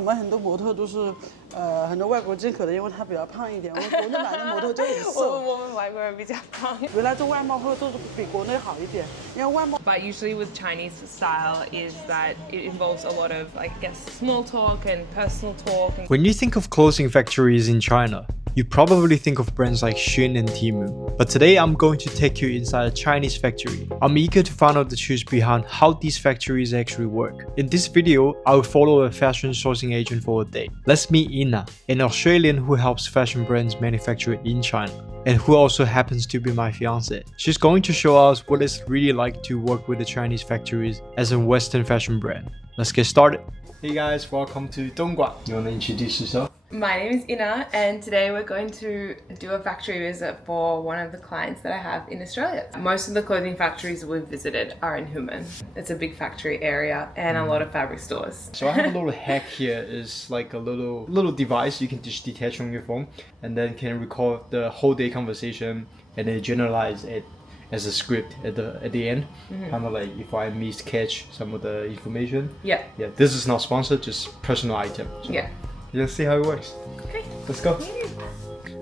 我们很多模特都是很多外国进口的，因为他比较胖一点，我们国内买的模特就很瘦。我们外国人比较胖。原来做外贸会做比国内好一点，因为外贸。But usually with Chinese style is that it involves a lot of, I guess, small talk and personal talk. When you think of clothing factories in China, you probably think of brands like Shein and Temu. But today I'm going to take you inside a Chinese factory. I'm eager to find out the truth behind how these factories actually work. In this video, I will follow a fashion sourcing agent for a day. Let's meet Ina, an Australian who helps fashion brands manufacture in China, and who also happens to be my fiance. She's going to show us what it's really like to work with the Chinese factories as a Western fashion brand. Let's get started. Hey guys, welcome to Dongguan. You want to introduce yourself? My name is Ina, and today we're going to do a factory visit for one of the clients that I have in Australia. Most of the clothing factories we've visited are in Human. It's a big factory area and a lot of fabric stores. So I have a little hack here. It's like a little device you can just detach from your phone and then can record the whole day conversation and then generalize it as a script at the end. Kind of like if I miscatch some of the information. Yeah. This is not sponsored, just personal item. So Yeah. let's see how it works. Okay. Let's go.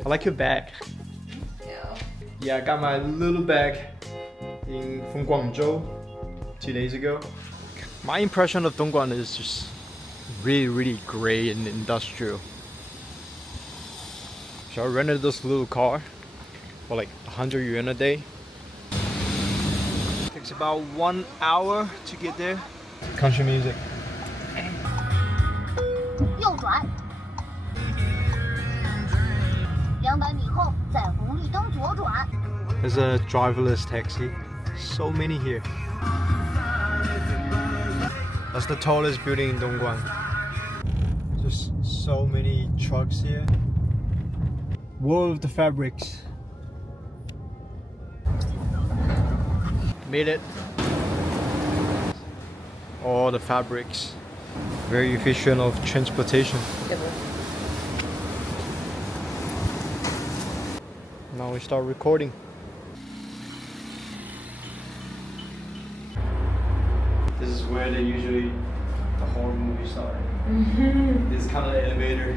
I like your bag. Yeah, I got my little bag from Guangzhou 2 days ago. My impression of Dongguan is just really gray and industrial. So I rented this little car for like 100 yuan a day. Takes about 1 hour to get there. Country music. 右转，200米后在红绿灯左转。 There's a driverless taxi. So many here. That's the tallest building in Dongguan. Just so many trucks here. World of the fabrics. Made it. All the fabrics. Very efficient of transportation. Now we start recording. This is where they usually the horror movies start. This kind of elevator.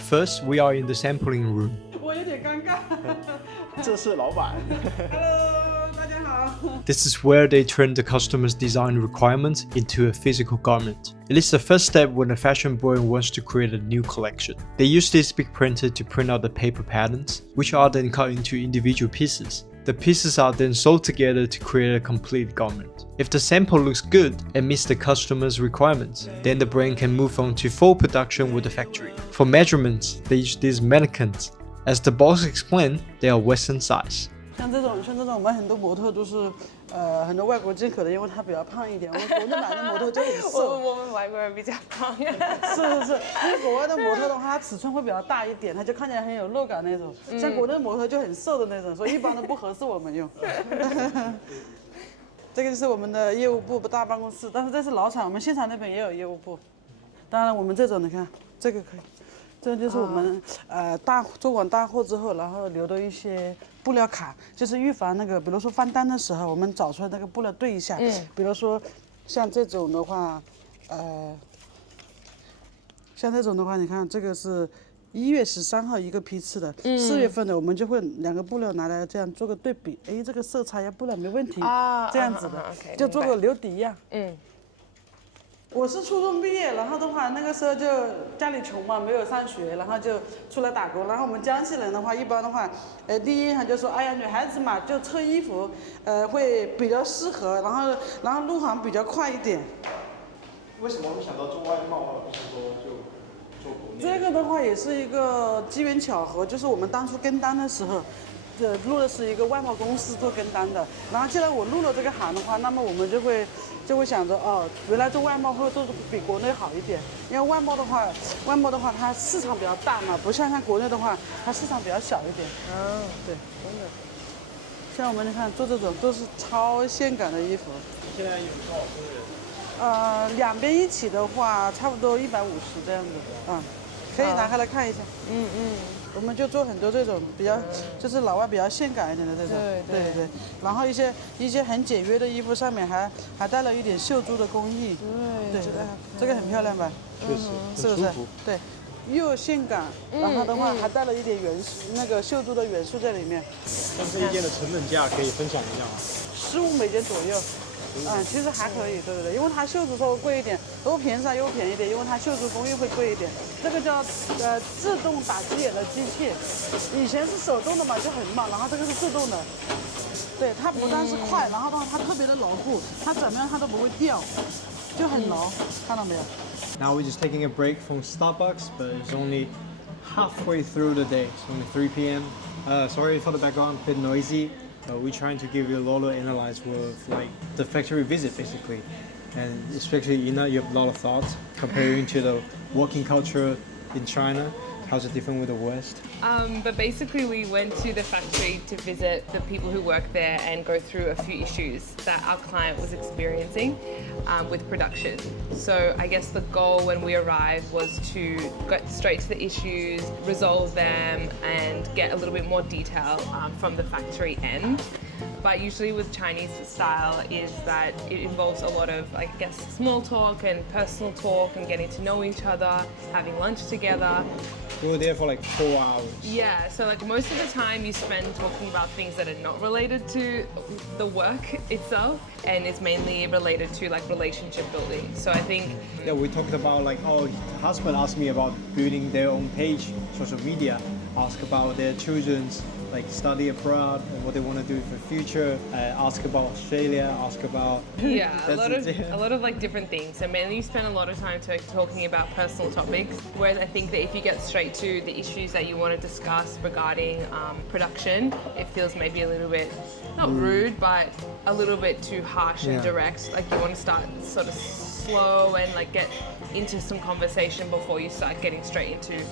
First, we are in the sampling room. 我有点尴尬。这是老板。Hello， 大家好。 This is where they turn the customer's design requirements into a physical garment. It is the first step when a fashion brand wants to create a new collection. They use this big printer to print out the paper patterns, which are then cut into individual pieces. The pieces are then sewed together to create a complete garment. If the sample looks good and meets the customer's requirements, then the brand can move on to full production with the factory. For measurements, they use these mannequins. As the boss explained, they are Western size. 像这种，我们很多模特都是很多外国进口的，因为他比较胖一点，我们国内买的模特就很瘦。我们外国人比较胖。是，因为国外的模特的话，它尺寸会比较大一点，它就看起来很有肉感那种。像国内的模特就很瘦的那种，所以一般都不合适我们用。这个就是我们的业务部大办公室，但是这是老厂，我们现场那边也有业务部。当然，我们这种你看，这个可以。 这就是我们做完大货之后，然后留的一些布料卡，就是预防那个，比如说翻单的时候，我们找出来那个布料对一下。比如说像这种的话，你看这个是1月13号一个批次的，4月份的我们就会2个布料拿来这样做个对比，哎，这个色差呀布料没问题，这样子的，就做个留底一样。我是初中毕业，然后的话，那个时候就家里穷嘛，没有上学，然后就出来打工。然后我们江西人的话，一般的话，第一印象就说，哎呀，女孩子嘛，就车衣服，会比较适合，然后入行比较快一点。为什么会想到做外贸而不是说就做国内？这个的话也是一个机缘巧合，就是我们当初跟单的时候。 入的是一个外贸公司做跟单的，然后既然我入了这个行的话，那么我们就会想着哦，原来做外贸会做比国内好一点，因为外贸的话它市场比较大嘛，不像国内的话，它市场比较小一点。对，真的。像我们你看做这种都是超性感的衣服。现在有多少工人？两边一起的话，差不多150这样子。可以拿开来看一下。我们就做很多这种比较，就是老外比较性感一点的这种，对。然后一些很简约的衣服上面还带了一点绣珠的工艺，对，这个很漂亮吧？确实，是不是？对，又性感，然后的话还带了一点那个绣珠的元素在里面。像这一件的成本价可以分享一下吗？$15左右。其实还可以，对，因为它绣珠稍微贵一点，如果便宜上又便宜一点，因为它绣珠工艺会贵一点。这个叫自动打鸡眼的机器，以前是手动的嘛，就很慢，然后这个是自动的，对，它不但是快，然后的话它特别的牢固，它怎么样它都不会掉，就很牢，看到没有 ？Now we're just taking a break from Starbucks, but it's only halfway through the day. It's only 3 p.m. Sorry for the background, a bit noisy. We're trying to give you a lot of analyze with like the factory visit basically, and especially you have a lot of thoughts comparing to the working culture in China. How's it different with the West? But basically we went to the factory to visit the people who work there and go through a few issues that our client was experiencing with production. So I guess the goal when we arrived was to get straight to the issues, resolve them, and get a little bit more detail from the factory end. But usually with Chinese style is that it involves a lot of, I guess, small talk and personal talk and getting to know each other, having lunch together. We were there for like 4 hours. Yeah, so like most of the time you spend talking about things that are not related to the work itself, and it's mainly related to like relationship building. So I think we talked about like, husband asked me about building their own page, social media, ask about their children's like study abroad and what they want to do for the future, ask about Australia, ask about a lot of like different things. So mainly you spend a lot of time talking about personal topics, whereas I think that if you get straight to the issues that you want to discuss regarding production, it feels maybe a little bit not rude, but a little bit too harsh and direct. Like you want to start sort of slow and like get into some conversation before you start getting straight into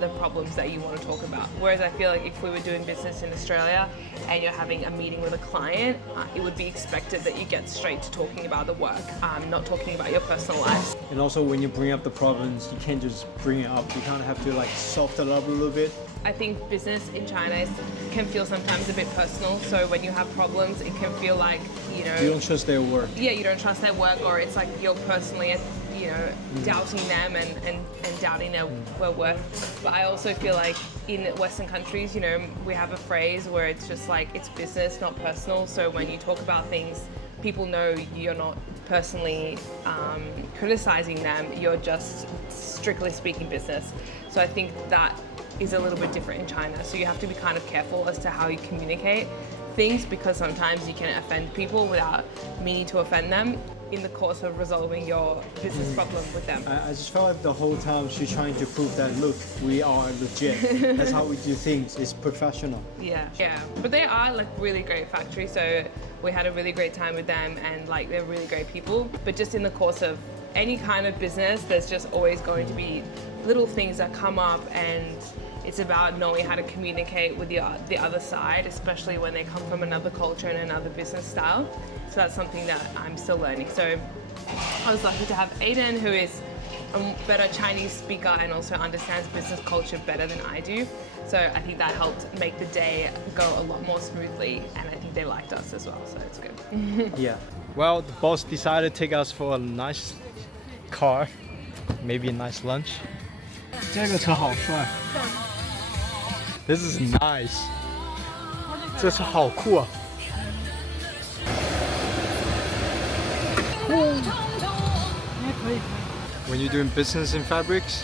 the problems that you want to talk about. Whereas I feel like if we were doing business in Australia and you're having a meeting with a client, it would be expected that you get straight to talking about the work, not talking about your personal life. And also when you bring up the problems, you can't just bring it up. You kind of have to like soften it up a little bit. I think business in China can feel sometimes a bit personal. So when you have problems, it can feel like, you don't trust their work. Yeah, you don't trust their work, or it's like you're personally, doubting them and doubting their worth. But I also feel like in Western countries, we have a phrase where it's just like, it's business, not personal. So when you talk about things, people know you're not personally criticizing them, you're just strictly speaking business. So I think that is a little bit different in China. So you have to be kind of careful as to how you communicate things, because sometimes you can offend people without meaning to offend them in the course of resolving your business problem with them. I just felt like the whole time she's trying to prove that, look, we are legit. That's how we do things. It's professional. Yeah. But they are like really great factory. So we had a really great time with them, and like they're really great people. But just in the course of any kind of business, there's just always going to be little things that come up, and it's about knowing how to communicate with the other side, especially when they come from another culture and another business style. So that's something that I'm still learning. So I was lucky to have Aiden, who is a better Chinese speaker and also understands business culture better than I do. So I think that helped make the day go a lot more smoothly, and I think they liked us as well, so it's good. Yeah. Well, the boss decided to take us for a nice car, maybe a nice lunch. 这个车好帅。This is nice. 这车好酷啊。When you're doing business in fabrics,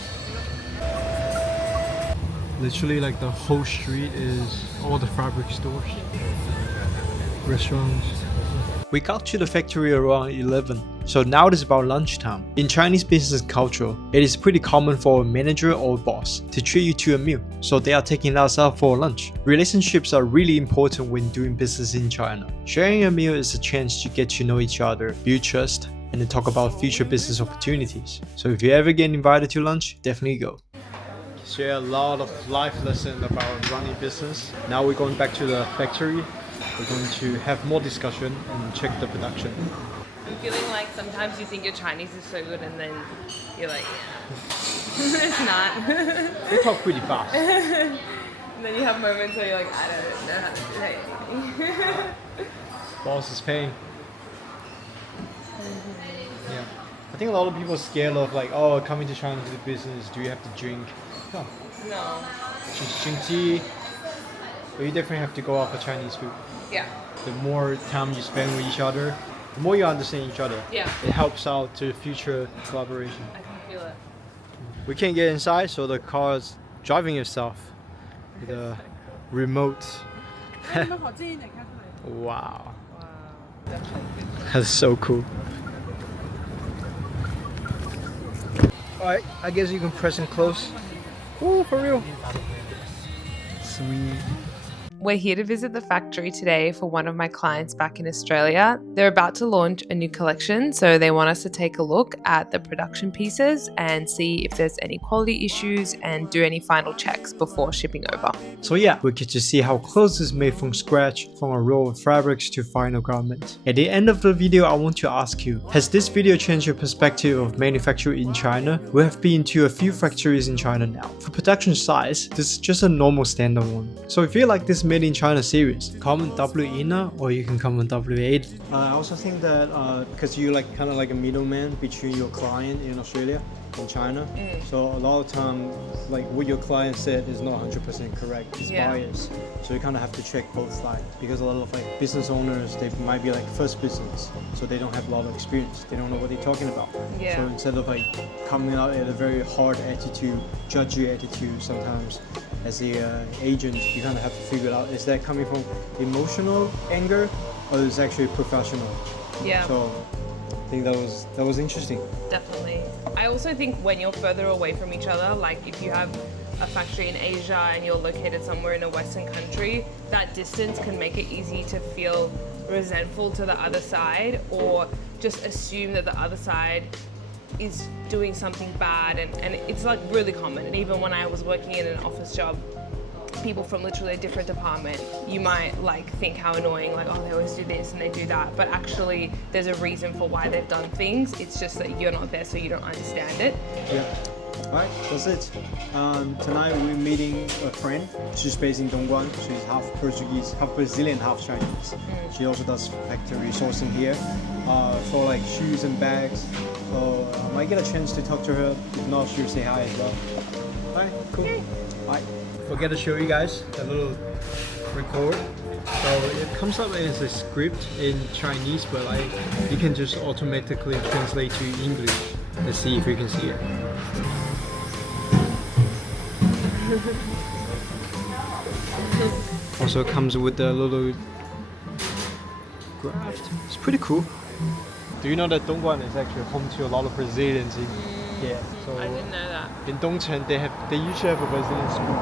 literally like the whole street is all the fabric stores, restaurants. We got to the factory around 11, so now it is about lunchtime. In Chinese business culture, it is pretty common for a manager or a boss to treat you to a meal, so they are taking us out for lunch. Relationships are really important when doing business in China. Sharing a meal is a chance to get to know each other, build trust, and then talk about future business opportunities. So if you ever get invited to lunch, definitely go. Share a lot of life lessons about running business. Now we're going back to the factory. We're going to have more discussion and check the production. I'm feeling like sometimes you think your Chinese is so good and then you're like, it's not. They talk pretty fast. And then you have moments where you're like, I don't know how to do anything. Boss is paying. Yeah. I think a lot of people are scared of like, oh, coming to China to do business, do you have to drink? No. No. Just drink tea. But you definitely have to go out for Chinese food. Yeah. The more time you spend with each other, the more you understand each other. Yeah. It helps out to future collaboration. I can feel it. We can't get inside, so the car's driving itself with a remote. Wow. That's so cool. Alright, I guess you can press and close. Ooh, for real. Sweet. We're here to visit the factory today for one of my clients back in Australia. They're about to launch a new collection, so they want us to take a look at the production pieces and see if there's any quality issues and do any final checks before shipping over. So yeah, we get to see how clothes is made from scratch, from a roll of fabrics to final garment. At the end of the video, I want to ask you, has this video changed your perspective of manufacturing in China? We have been to a few factories in China now. For production size, this is just a normal standard one. So if you like this Made in China series, comment W Ina or you can comment W8. I also think that because you're like kind of like a middleman between your client in Australia and China, so a lot of time like what your client said is not 100% correct. It's biased, so you kind of have to check both sides because a lot of like business owners, they might be like first business, so they don't have a lot of experience, they don't know what they're talking about. So instead of like coming out at a very hard attitude, judgy attitude, sometimes as a agent you kind of have to figure it out, is that coming from emotional anger or is it actually professional? So I think that was interesting. Definitely. I also think when you're further away from each other, like if you have a factory in Asia and you're located somewhere in a Western country, that distance can make it easy to feel resentful to the other side or just assume that the other side is doing something bad, and it's like really common. And even when I was working in an office job, people from literally a different department, you might like think how annoying, like, oh, they always do this and they do that, but actually there's a reason for why they've done things. It's just that you're not there, so you don't understand it. Alright, that's it. Tonight we're meeting a friend. She's based in Dongguan. She's half Portuguese, half Brazilian, half Chinese. She also does factory sourcing here for like shoes and bags. So I might get a chance to talk to her. If not, she'll say hi as well. Alright, cool. Alright, forget to show you guys a little record. So it comes up as a script in Chinese, but like you can just automatically translate to English. Let's see if we can see it. Also comes with a little graft. It's pretty cool. Do you know that Dongguan is actually home to a lot of Brazilians? Yeah. So I didn't know that. in Dongchen they usually have a Brazilian school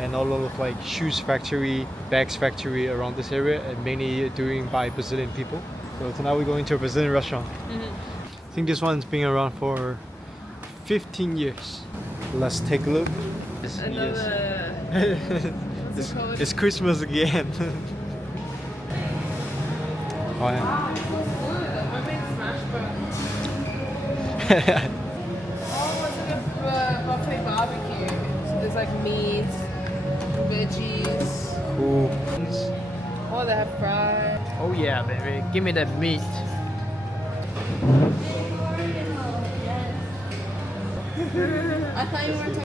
and a lot of like shoes factory, bags factory around this area, and mainly doing by Brazilian people. So tonight we're going to a Brazilian restaurant. I think this one's been around for 15 years. Let's take a look. It's Christmas again. Oh yeah. Buffet barbecue. So there's like meat, veggies. Cool. Oh, they have fries. Oh yeah, baby. Give me that meat. I thought you were